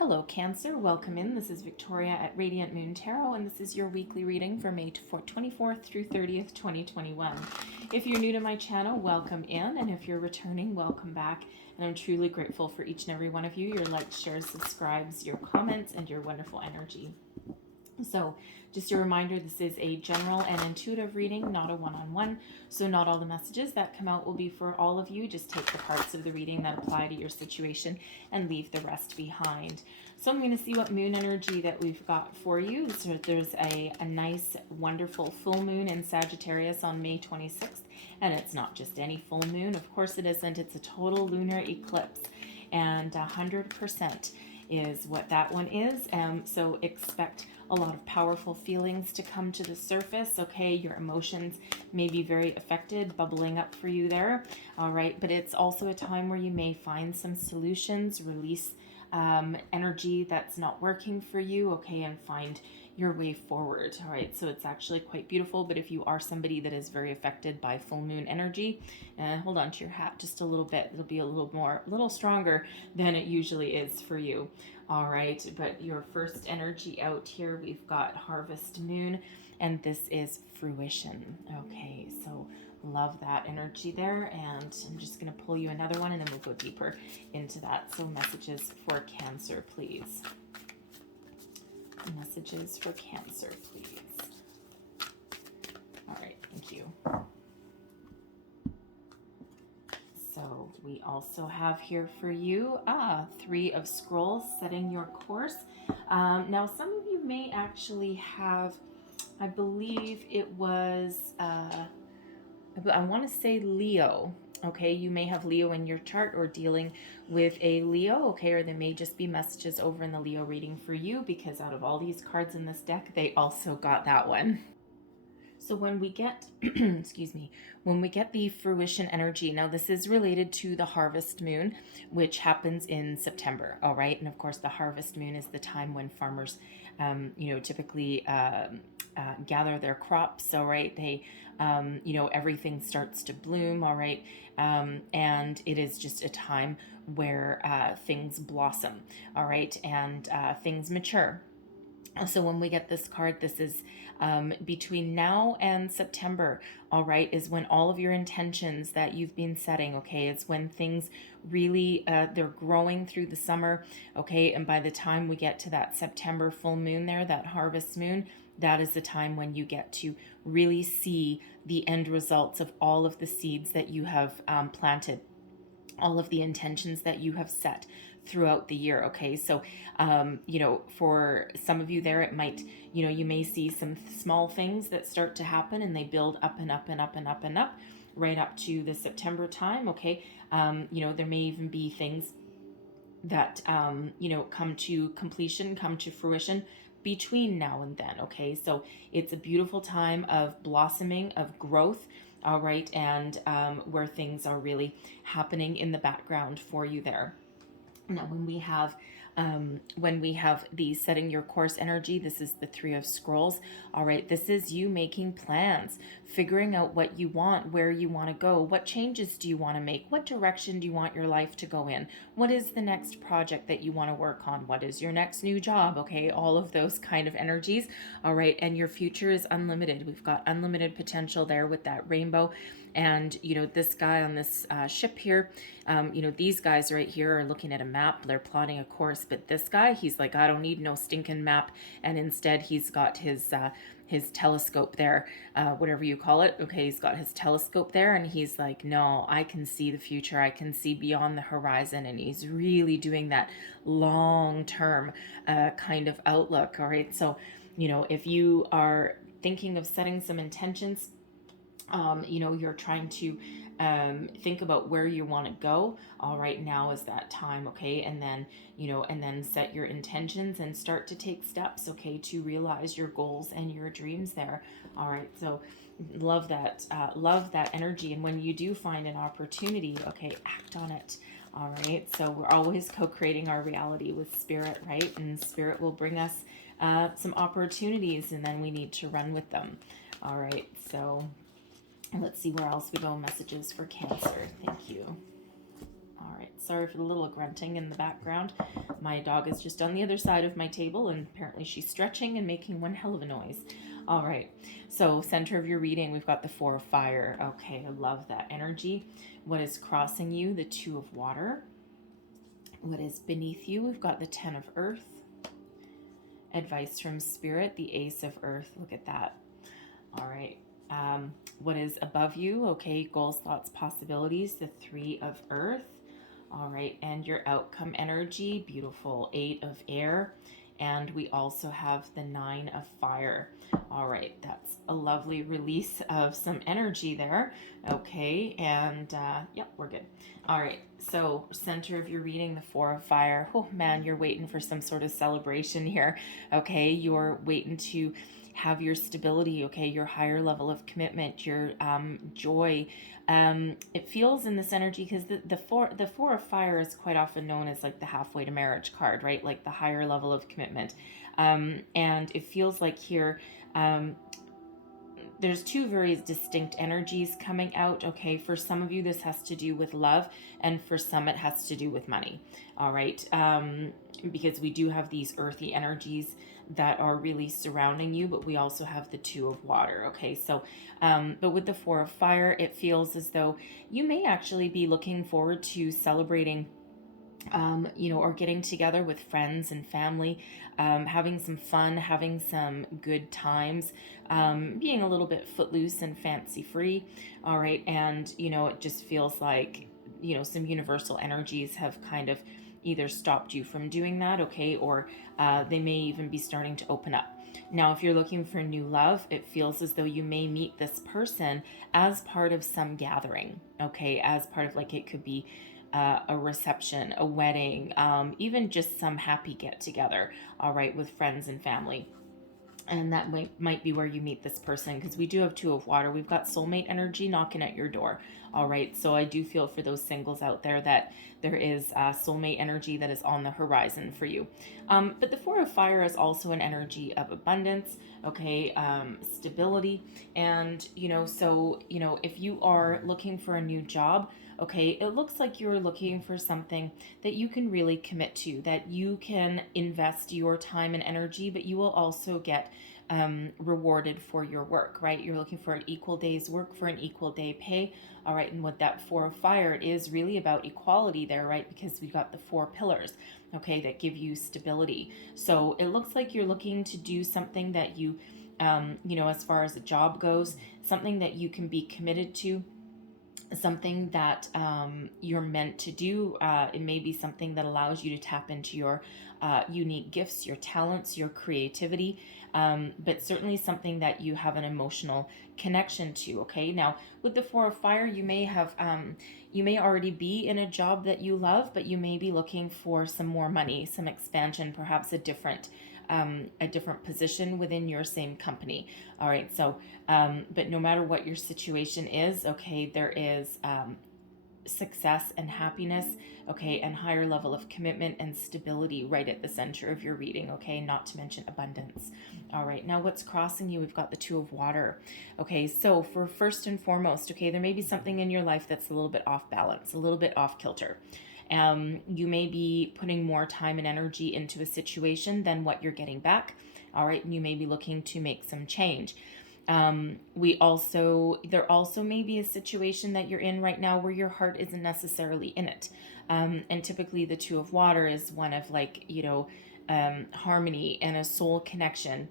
Hello Cancer, welcome in. This is Victoria at Radiant Moon Tarot, and this is your weekly reading for May 24th through 30th, 2021. If you're new to my channel, welcome in, and if you're returning, welcome back. And I'm truly grateful for each and every one of you, your likes, shares, subscribes, your comments, and your wonderful energy. So just a reminder, this is a general and intuitive reading, not a one-on-one. So not all the messages that come out will be for all of you. Just take the parts of the reading that apply to your situation and leave the rest behind. So I'm going to see what moon energy that we've got for you. So there's a nice, wonderful full moon in Sagittarius on May 26th. And it's not just any full moon. Of course it isn't. It's a total lunar eclipse. And 100% is what that one is. So expect a lot of powerful feelings to come to the surface. Okay, your emotions may be very affected, bubbling up for you there. All right, but it's also a time where you may find some solutions, release energy that's not working for you, okay, and find your way forward. All right, so it's actually quite beautiful. But if you are somebody that is very affected by full moon energy, hold on to your hat just a little bit. It'll be a little stronger than it usually is for you. All right, but your first energy out here, we've got harvest moon, and this is fruition. Okay, so love that energy there, and I'm just going to pull you another one, and then we'll go deeper into that. So messages for Cancer, please. Messages for Cancer, please. All right, thank you. So we also have here for you Three of Scrolls, setting your course. Now some of you may actually have, I believe it was, I want to say Leo. Okay, you may have Leo in your chart or dealing with a Leo, okay, or there may just be messages over in the Leo reading for you, because out of all these cards in this deck, they also got that one. So when we get, excuse me, when we get the fruition energy, now this is related to the harvest moon, which happens in September, all right? And of course, the harvest moon is the time when farmers, typically gather their crops, all right? They, everything starts to bloom, all right? And it is just a time where things blossom, all right? And things mature. So when we get this card, this is between now and September, all right, is when all of your intentions that you've been setting, okay, it's when things really, they're growing through the summer, okay, and by the time we get to that September full moon there, that harvest moon, that is the time when you get to really see the end results of all of the seeds that you have planted, all of the intentions that you have set throughout the year. Okay, so for some of you there, it might, you may see some small things that start to happen, and they build up and up and up and up and up right up to the September time. Okay, there may even be things that come to completion, come to fruition between now and then. Okay, so it's a beautiful time of blossoming, of growth, all right, and where things are really happening in the background for you there. Now, when we have the setting your course energy, this is the Three of Scrolls. All right, this is you making plans, figuring out what you want, where you want to go, what changes do you want to make, what direction do you want your life to go in, what is the next project that you want to work on, what is your next new job, okay, all of those kind of energies. All right, and your future is unlimited. We've got unlimited potential there with that rainbow. And this guy on this ship here, these guys right here are looking at a map, they're plotting a course, but this guy, he's like, I don't need no stinking map, and instead he's got his telescope there, whatever you call it. Okay, he's got his telescope there, and he's like, no, I can see the future, I can see beyond the horizon, and he's really doing that long-term kind of outlook. All right, so if you are thinking of setting some intentions, you're trying to think about where you want to go. All right, now is that time, okay? And then, and then set your intentions and start to take steps, okay, to realize your goals and your dreams there. All right, so love that energy. And when you do find an opportunity, okay, act on it. All right, so we're always co-creating our reality with spirit, right? And spirit will bring us some opportunities, and then we need to run with them. All right, so let's see where else we go. Messages for Cancer. Thank you. All right, sorry for the little grunting in the background. My dog is just on the other side of my table, and apparently she's stretching and making one hell of a noise. All right, so center of your reading, we've got the Four of Fire. Okay, I love that energy. What is crossing you? The Two of Water. What is beneath you? We've got the Ten of Earth. Advice from Spirit, the Ace of Earth. Look at that. All right. What is above you? Okay, goals, thoughts, possibilities, the Three of Earth. All right, and your outcome energy, beautiful, Eight of Air. And we also have the Nine of Fire. All right, that's a lovely release of some energy there. Okay, and yep, we're good. All right, so center of your reading, the Four of Fire. Oh man, you're waiting for some sort of celebration here. Okay, you're waiting to have your stability, okay, your higher level of commitment, your joy. It feels in this energy, because the four of Fire is quite often known as like the halfway to marriage card, right? Like the higher level of commitment. And it feels like here, there's two very distinct energies coming out. Okay, for some of you this has to do with love, and for some it has to do with money. All right, because we do have these earthy energies that are really surrounding you, but we also have the Two of Water. Okay, so but with the Four of Fire, it feels as though you may actually be looking forward to celebrating or getting together with friends and family, having some fun, having some good times, being a little bit footloose and fancy free. All right. And, it just feels like, some universal energies have kind of either stopped you from doing that. Okay. Or they may even be starting to open up. Now, if you're looking for new love, it feels as though you may meet this person as part of some gathering. Okay. As part of, like, it could be a reception, a wedding, even just some happy get together, all right, with friends and family. And that might be where you meet this person, because we do have Two of Water. We've got soulmate energy knocking at your door. All right. So I do feel for those singles out there that there is soulmate energy that is on the horizon for you. But the Four of Fire is also an energy of abundance. Okay. Stability. And, if you are looking for a new job, okay, it looks like you're looking for something that you can really commit to, that you can invest your time and energy, but you will also get rewarded for your work, right? You're looking for an equal day's work for an equal day pay. All right. And with that Four of Fire, it is really about equality there, right? Because we've got the four pillars, okay, that give you stability. So it looks like you're looking to do something that you, as far as a job goes, something that you can be committed to, something that you're meant to do. It may be something that allows you to tap into your unique gifts, your talents, your creativity, but certainly something that you have an emotional connection to. Okay, now with the Four of Fire, you may have you may already be in a job that you love, but you may be looking for some more money, some expansion, perhaps a different position within your same company. All right. So, but no matter what your situation is, okay, there is success and happiness, okay, and higher level of commitment and stability right at the center of your reading, okay, not to mention abundance. All right, now what's crossing you? We've got the Two of Water. Okay, so for first and foremost, okay, there may be something in your life that's a little bit off balance, a little bit off kilter. You may be putting more time and energy into a situation than what you're getting back. All right, and you may be looking to make some change. There also may be a situation that you're in right now where your heart isn't necessarily in it. And typically the Two of Water is one of, like, harmony and a soul connection,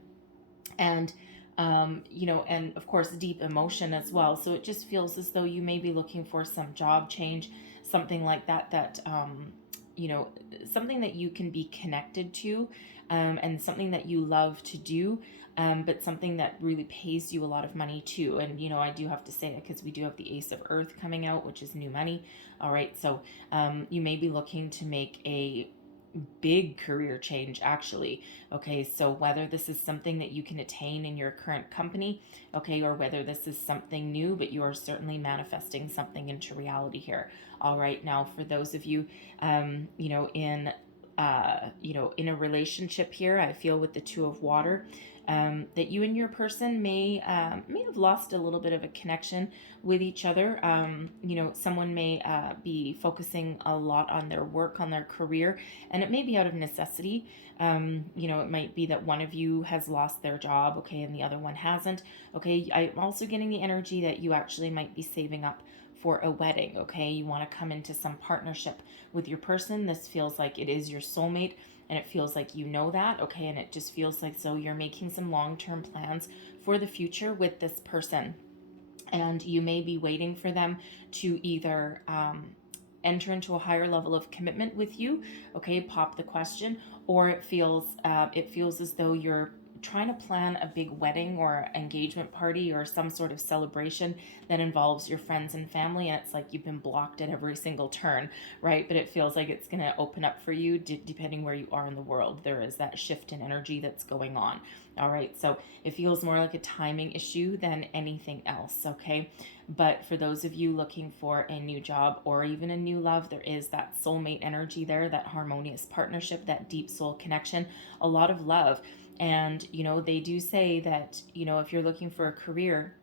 and and of course deep emotion as well. So it just feels as though you may be looking for some job change, something like that, something that you can be connected to, and something that you love to do, but something that really pays you a lot of money too. And, I do have to say that because we do have the Ace of Earth coming out, which is new money. All right. So you may be looking to make a big career change, actually. Okay, so whether this is something that you can attain in your current company, okay, or whether this is something new, but you are certainly manifesting something into reality here. All right, now for those of you in in a relationship here, I feel with the Two of Water, that you and your person may have lost a little bit of a connection with each other. Someone may be focusing a lot on their work, on their career, and it may be out of necessity. It might be that one of you has lost their job, okay, and the other one hasn't. Okay, I'm also getting the energy that you actually might be saving up for a wedding, okay? You want to come into some partnership with your person. This feels like it is your soulmate, and it feels like you know that, okay? And it just feels like so you're making some long-term plans for the future with this person. And you may be waiting for them to either enter into a higher level of commitment with you, okay? Pop the question. Or it feels as though you're trying to plan a big wedding or engagement party or some sort of celebration that involves your friends and family, and it's like you've been blocked at every single turn, right? But it feels like it's going to open up for you depending where you are in the world. There is that shift in energy that's going on. All right, so it feels more like a timing issue than anything else, okay? But for those of you looking for a new job or even a new love, there is that soulmate energy there, that harmonious partnership, that deep soul connection, a lot of love. And, they do say that, if you're looking for a career,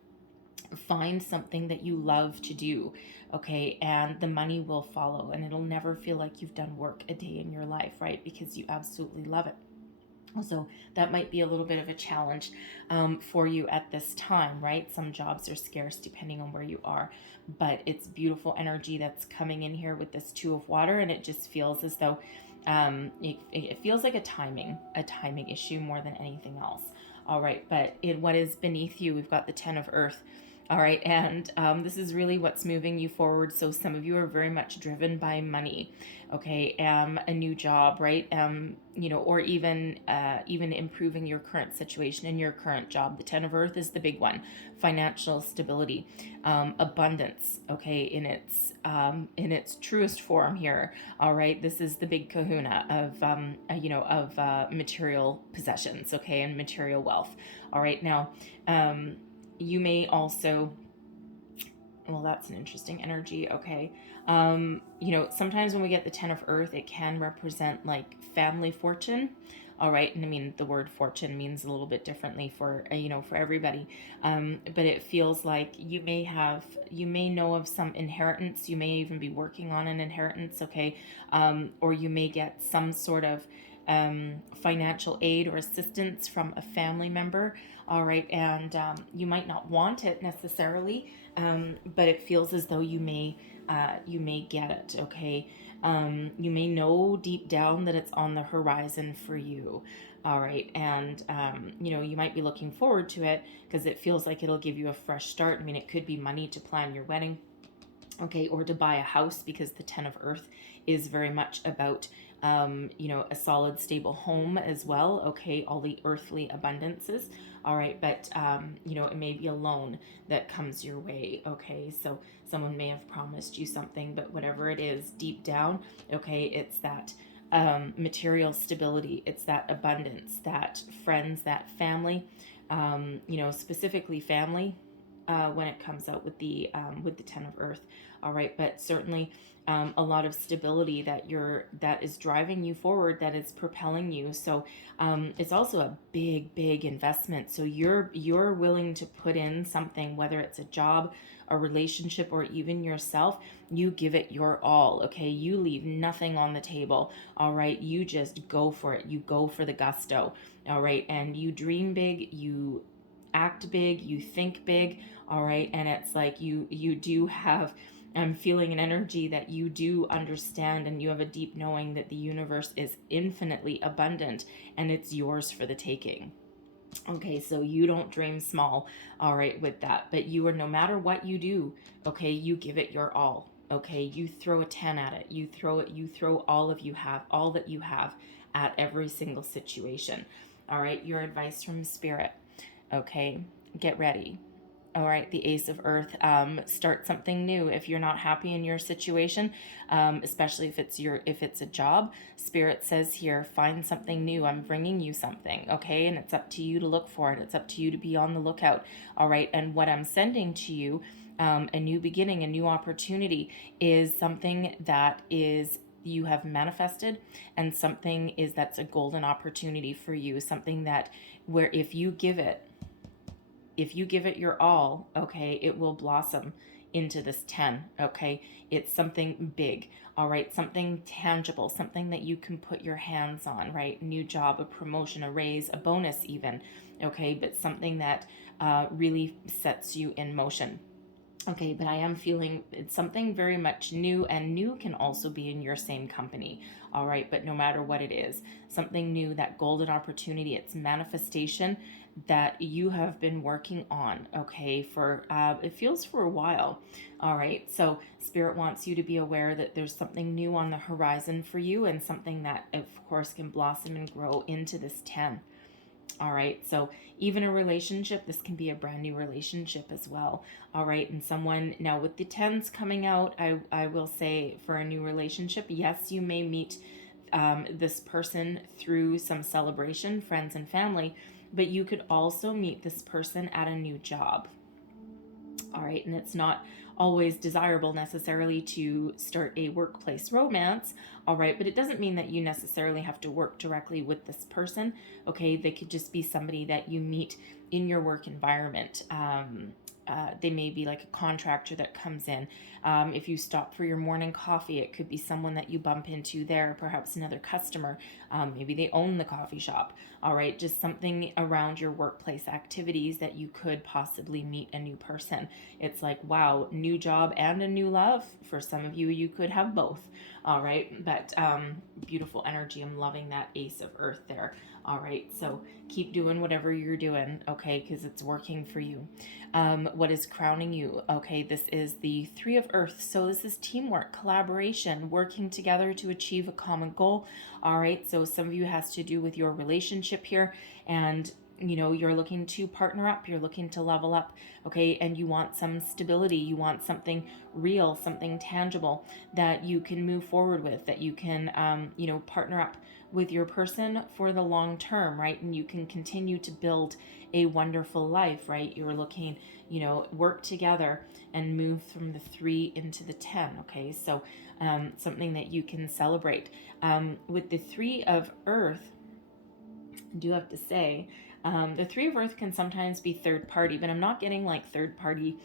find something that you love to do, okay? And the money will follow, and it'll never feel like you've done work a day in your life, right? Because you absolutely love it. So that might be a little bit of a challenge for you at this time, right? Some jobs are scarce depending on where you are, but it's beautiful energy that's coming in here with this Two of Water, and it just feels as though it feels like a timing issue more than anything else. All right, but in what is beneath you, we've got the Ten of Earth. All right, and this is really what's moving you forward. So some of you are very much driven by money, okay, a new job, right, or even improving your current situation in your current job. The Ten of Earth is the big one: financial stability, abundance, okay, in its truest form here. All right, this is the big Kahuna of material possessions, okay, and material wealth. All right, now. You may also, well, that's an interesting energy, okay. Sometimes when we get the Ten of Earth, it can represent like family fortune. All right, and I mean the word fortune means a little bit differently for everybody, but it feels like you may know of some inheritance. You may even be working on an inheritance, okay, or you may get some sort of financial aid or assistance from a family member. All right, and you might not want it necessarily, but it feels as though you may get it, okay? You may know deep down that it's on the horizon for you. All right, and you might be looking forward to it because it feels like it'll give you a fresh start. I mean, it could be money to plan your wedding, okay, or to buy a house, because the Ten of Earth is very much about a solid, stable home as well, okay, all the earthly abundances. All right, but it may be a loan that comes your way, okay? So someone may have promised you something, but whatever it is, deep down, okay, it's that material stability, it's that abundance, that friends, that family, specifically family, when it comes out with the Ten of Earth. All right, but certainly a lot of stability that is driving you forward, that is propelling you. So it's also a big investment. So you're willing to put in something, whether it's a job, a relationship, or even yourself. You give it your all, okay? You leave nothing on the table. All right, you just go for it. You go for the gusto. All right, and you dream big, you act big, you think big. All right, and it's like you do have, I'm feeling an energy that you do understand, and you have a deep knowing that the universe is infinitely abundant and it's yours for the taking. Okay, so you don't dream small, all right, with that, but you are, no matter what you do, okay, you give it your all. Okay, you throw a 10 at it. You throw all that you have at every single situation. All right, your advice from Spirit. Okay, get ready. All right, the Ace of Earth, start something new. If you're not happy in your situation, especially if it's a job, Spirit says here, find something new. I'm bringing you something, okay? And it's up to you to look for it. It's up to you to be on the lookout, all right? And what I'm sending to you, a new beginning, a new opportunity, is something that is you have manifested, and something is that's a golden opportunity for you, something that where if you give it your all, okay, it will blossom into this 10, okay? It's something big, all right? Something tangible, something that you can put your hands on, right? New job, a promotion, a raise, a bonus even, okay? But something that really sets you in motion. Okay, but I am feeling it's something very much new, and new can also be in your same company. All right, but no matter what it is, something new, that golden opportunity, it's manifestation that you have been working on, okay, for it feels for a while. All right, so Spirit wants you to be aware that there's something new on the horizon for you, and something that, of course, can blossom and grow into this 10. All right, so even a relationship, this can be a brand new relationship as well. All right, and someone, now with the 10s coming out, I will say for a new relationship, yes, you may meet this person through some celebration, friends and family, but you could also meet this person at a new job. All right, and it's not always desirable necessarily to start a workplace romance, all right, but it doesn't mean that you necessarily have to work directly with this person, okay? They could just be somebody that you meet in your work environment. They may be like a contractor that comes in. If you stop for your morning coffee, it could be someone that you bump into there, perhaps another customer. Maybe they own the coffee shop. All right, just something around your workplace activities that you could possibly meet a new person. It's like, wow, new job and a new love. For some of you, you could have both. All right, but beautiful energy. I'm loving that Ace of Earth there. All right, so keep doing whatever you're doing, okay, because it's working for you. What is crowning you? Okay, this is the Three of Earth. So this is teamwork, collaboration, working together to achieve a common goal. All right, so some of you has to do with your relationship here, and you're looking to partner up, you're looking to level up, okay, and you want some stability, you want something real, something tangible that you can move forward with, that you can partner up with your person for the long term, right? And you can continue to build a wonderful life, right? You're looking, work together and move from the 3 into the 10, okay? So something that you can celebrate. With the 3 of Earth, I do have to say, the 3 of Earth can sometimes be third party, but I'm not getting like third party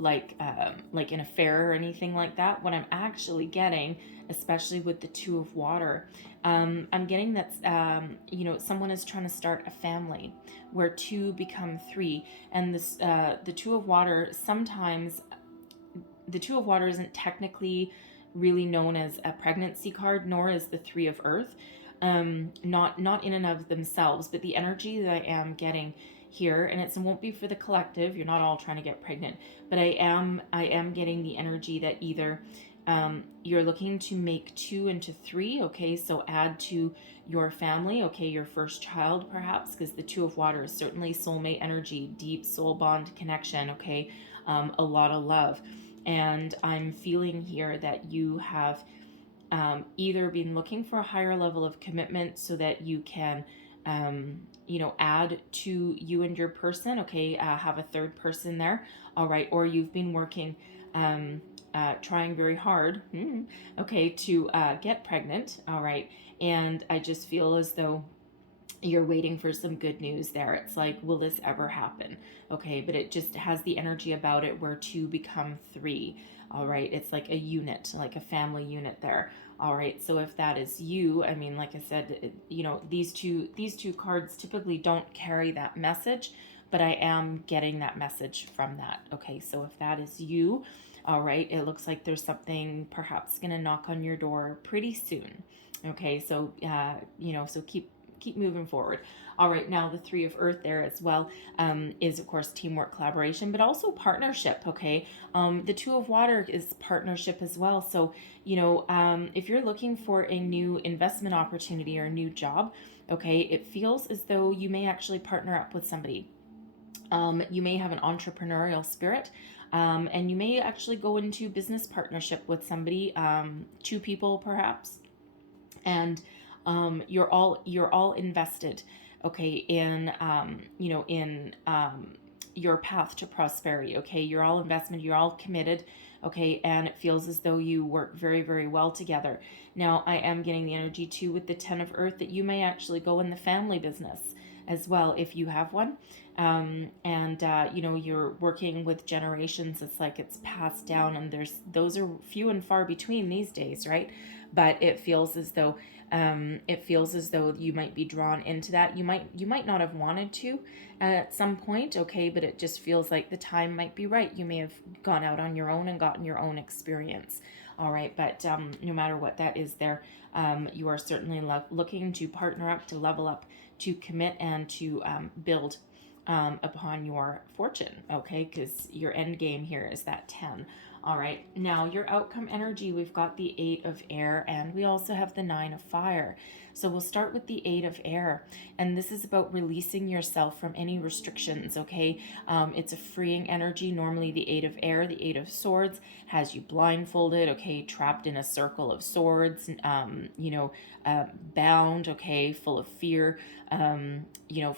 like an affair or anything like that. What I'm actually getting, especially with the 2 of Water, I'm getting that someone is trying to start a family where 2 become 3, and this the 2 of Water, sometimes the 2 of Water isn't technically really known as a pregnancy card, nor is the 3 of Earth, not in and of themselves, but the energy that I am getting here, and it won't be for the collective, you're not all trying to get pregnant, but I am getting the energy that either you're looking to make 2 into 3, okay, so add to your family, okay, your first child perhaps, because the 2 of Water is certainly soulmate energy, deep soul bond connection, okay, a lot of love. And I'm feeling here that you have either been looking for a higher level of commitment so that you can add to you and your person, okay, have a third person there, all right, or you've been working trying very hard, okay, to get pregnant, all right, and I just feel as though you're waiting for some good news there. It's like, will this ever happen? Okay, but it just has the energy about it where 2 become 3. All right, it's like a unit, like a family unit there. All right, so if that is you, I mean, like I said, these two cards typically don't carry that message, but I am getting that message from that. Okay, so if that is you, all right, it looks like there's something perhaps going to knock on your door pretty soon. Okay, so so keep moving forward. All right, now the 3 of Earth there as well is, of course, teamwork, collaboration, but also partnership, okay? The 2 of Water is partnership as well. So, if you're looking for a new investment opportunity or a new job, okay, it feels as though you may actually partner up with somebody. You may have an entrepreneurial spirit, and you may actually go into business partnership with somebody, 2 people perhaps, and you're all invested, okay, in your path to prosperity. Okay, you're all investment, you're all committed. Okay, and it feels as though you work very, very well together. Now, I am getting the energy too with the Ten of Earth that you may actually go in the family business as well if you have one. And you know, you're working with generations. It's like it's passed down, and those are few and far between these days, right? But it feels as though you might be drawn into that. You might not have wanted to at some point, okay, but it just feels like the time might be right. You may have gone out on your own and gotten your own experience. All right, but no matter what that is there, you are certainly looking to partner up, to level up, to commit, and to build upon your fortune, okay? Because your end game here is that 10. All right, now your outcome energy, we've got the 8 of air, and we also have the 9 of fire. So we'll start with the 8 of air, and this is about releasing yourself from any restrictions, okay? It's a freeing energy. Normally the 8 of air, the 8 of swords, has you blindfolded, okay, trapped in a circle of swords, bound, okay, full of fear,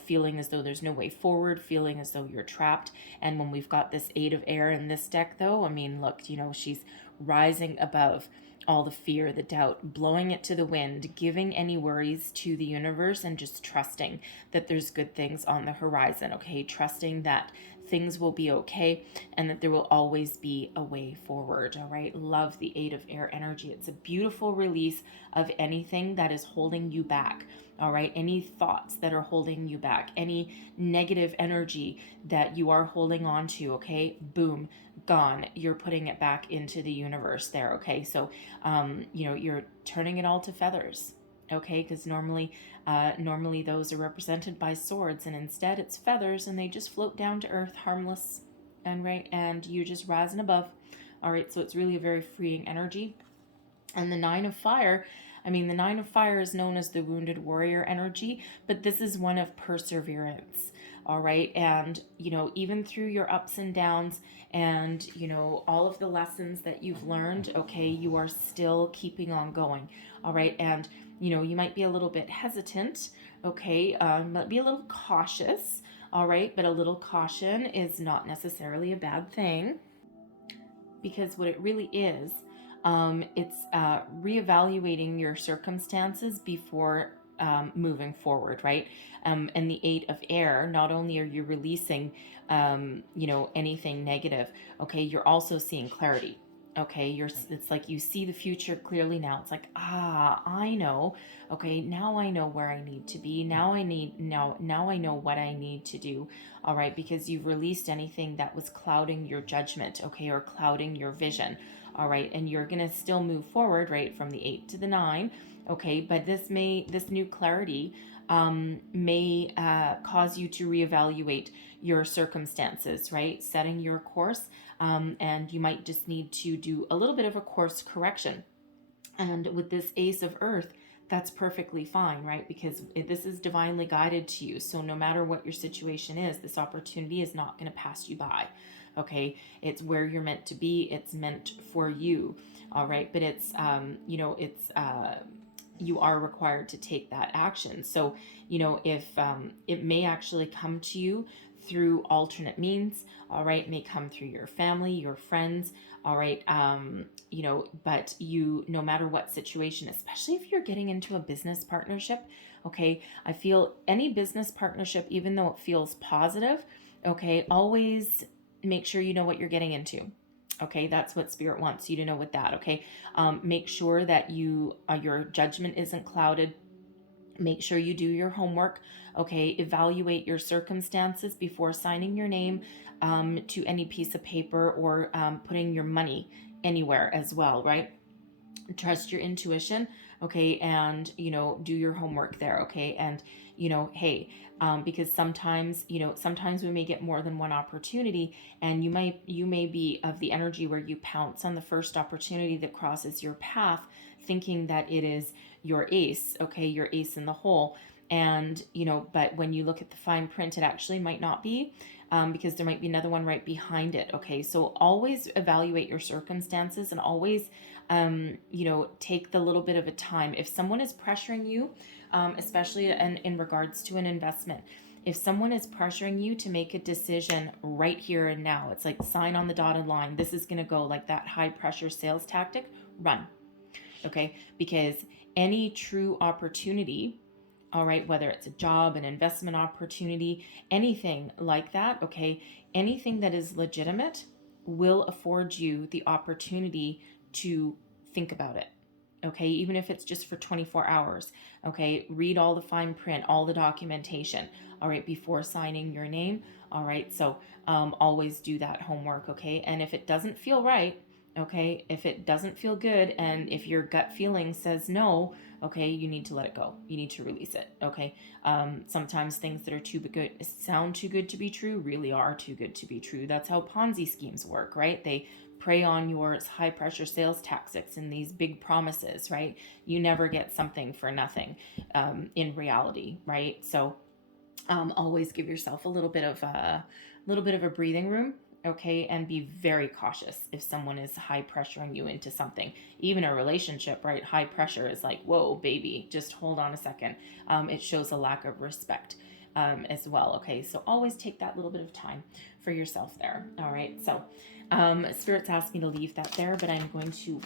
feeling as though there's no way forward, feeling as though you're trapped. And when we've got this 8 of air in this deck, though, I mean, look, she's rising above all the fear, the doubt, blowing it to the wind, giving any worries to the universe, and just trusting that there's good things on the horizon, okay? Trusting that things will be okay and that there will always be a way forward, all right? Love the 8 of air energy. It's a beautiful release of anything that is holding you back, all right? Any thoughts that are holding you back, any negative energy that you are holding on to, okay? Boom, gone. You're putting it back into the universe there, okay? So, you're turning it all to feathers, okay? Because normally those are represented by swords, and instead it's feathers, and they just float down to earth, harmless, and you just rise and above. All right, so it's really a very freeing energy. And the 9 of fire, the 9 of fire is known as the wounded warrior energy, but this is one of perseverance. All right. And, even through your ups and downs and, all of the lessons that you've learned, okay, you are still keeping on going. All right. And, you might be a little bit hesitant. Okay. Might be a little cautious. All right. But a little caution is not necessarily a bad thing, because what it really is, it's reevaluating your circumstances before moving forward, right? And the 8 of air, not only are you releasing, anything negative, okay, you're also seeing clarity. Okay, it's like you see the future clearly now. It's like, I know. Okay, now I know where I need to be. Now I know what I need to do. All right, because you've released anything that was clouding your judgment, okay, or clouding your vision. All right, and you're going to still move forward, right, from the 8 to the 9. Okay, but this new clarity may cause you to reevaluate your circumstances, right? Setting your course, and you might just need to do a little bit of a course correction. And with this Ace of Earth, that's perfectly fine, right? Because this is divinely guided to you. So no matter what your situation is, this opportunity is not going to pass you by. Okay, it's where you're meant to be. It's meant for you. All right, but it's you are required to take that action. So, if it may actually come to you through alternate means, all right, it may come through your family, your friends, all right, but no matter what situation, especially if you're getting into a business partnership, okay, I feel any business partnership, even though it feels positive, okay, always make sure you know what you're getting into. Okay, that's what Spirit wants you to know with that, okay? Make sure that your judgment isn't clouded. Make sure you do your homework, okay? Evaluate your circumstances before signing your name to any piece of paper or putting your money anywhere as well, right? Trust your intuition, okay? And, do your homework there, okay? And, hey, because sometimes we may get more than one opportunity, and you may be of the energy where you pounce on the first opportunity that crosses your path, thinking that it is your ace, okay, your ace in the hole. And, but when you look at the fine print, it actually might not be, because there might be another one right behind it, okay? So always evaluate your circumstances, and always, take the little bit of a time. If someone is pressuring you, especially in regards to an investment, If someone is pressuring you to make a decision right here and now, it's like sign on the dotted line. This is going to go like that high pressure sales tactic. Run. Okay. Because any true opportunity, all right, whether it's a job, an investment opportunity, anything like that, okay, anything that is legitimate will afford you the opportunity to think about it. Okay, even if it's just for 24 hours. Okay, read all the fine print, all the documentation, all right, before signing your name. All right, so always do that homework. Okay, and if it doesn't feel right, okay, if it doesn't feel good, and if your gut feeling says no, okay, you need to let it go. You need to release it. Okay, sometimes things that are too good, sound too good to be true, really are too good to be true. That's how Ponzi schemes work, right? They prey on your high pressure sales tactics and these big promises, right? You never get something for nothing in reality, right? So always give yourself a little bit of a breathing room, okay, and be very cautious if someone is high pressuring you into something. Even a relationship, right? High pressure is like, whoa, baby, just hold on a second. It shows a lack of respect as well. Okay, so always take that little bit of time for yourself there. All right, so Spirit's asked me to leave that there, but I'm going to,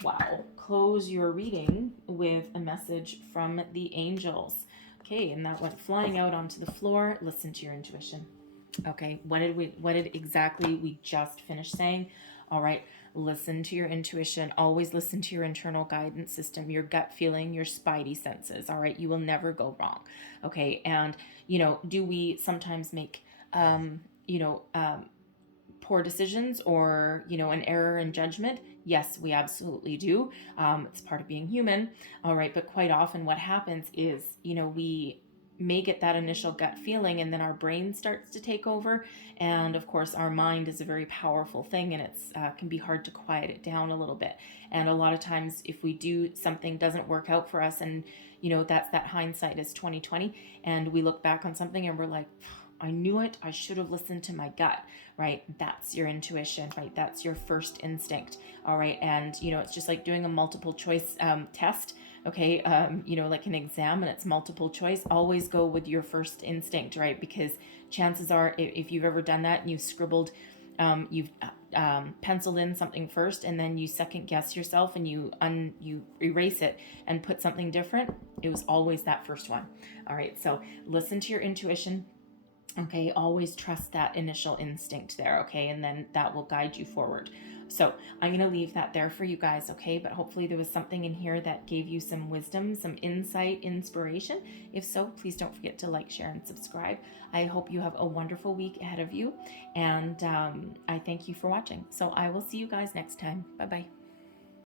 close your reading with a message from the angels. Okay, and that went flying out onto the floor. Listen to your intuition. Okay, what did exactly we just finished saying? All right, listen to your intuition. Always listen to your internal guidance system, your gut feeling, your spidey senses. All right, you will never go wrong. Okay, and do we sometimes make poor decisions or an error in judgment? Yes, we absolutely do. It's part of being human. All right, but quite often what happens is we may get that initial gut feeling, and then our brain starts to take over, and of course our mind is a very powerful thing, and it's can be hard to quiet it down a little bit. And a lot of times if we do something doesn't work out for us, and that's that hindsight is 2020, and we look back on something and we're like, I knew it. I should have listened to my gut, right? That's your intuition, right? That's your first instinct, all right? And, it's just like doing a multiple choice test, okay? Like an exam, and it's multiple choice. Always go with your first instinct, right? Because chances are, if you've ever done that and you've scribbled, you've penciled in something first, and then you second guess yourself and you erase it and put something different, it was always that first one, all right? So listen to your intuition. Okay, always trust that initial instinct there, okay? And then that will guide you forward. So I'm going to leave that there for you guys, okay? But hopefully there was something in here that gave you some wisdom, some insight, inspiration. If so, please don't forget to like, share, and subscribe. I hope you have a wonderful week ahead of you. And I thank you for watching. So I will see you guys next time. Bye-bye.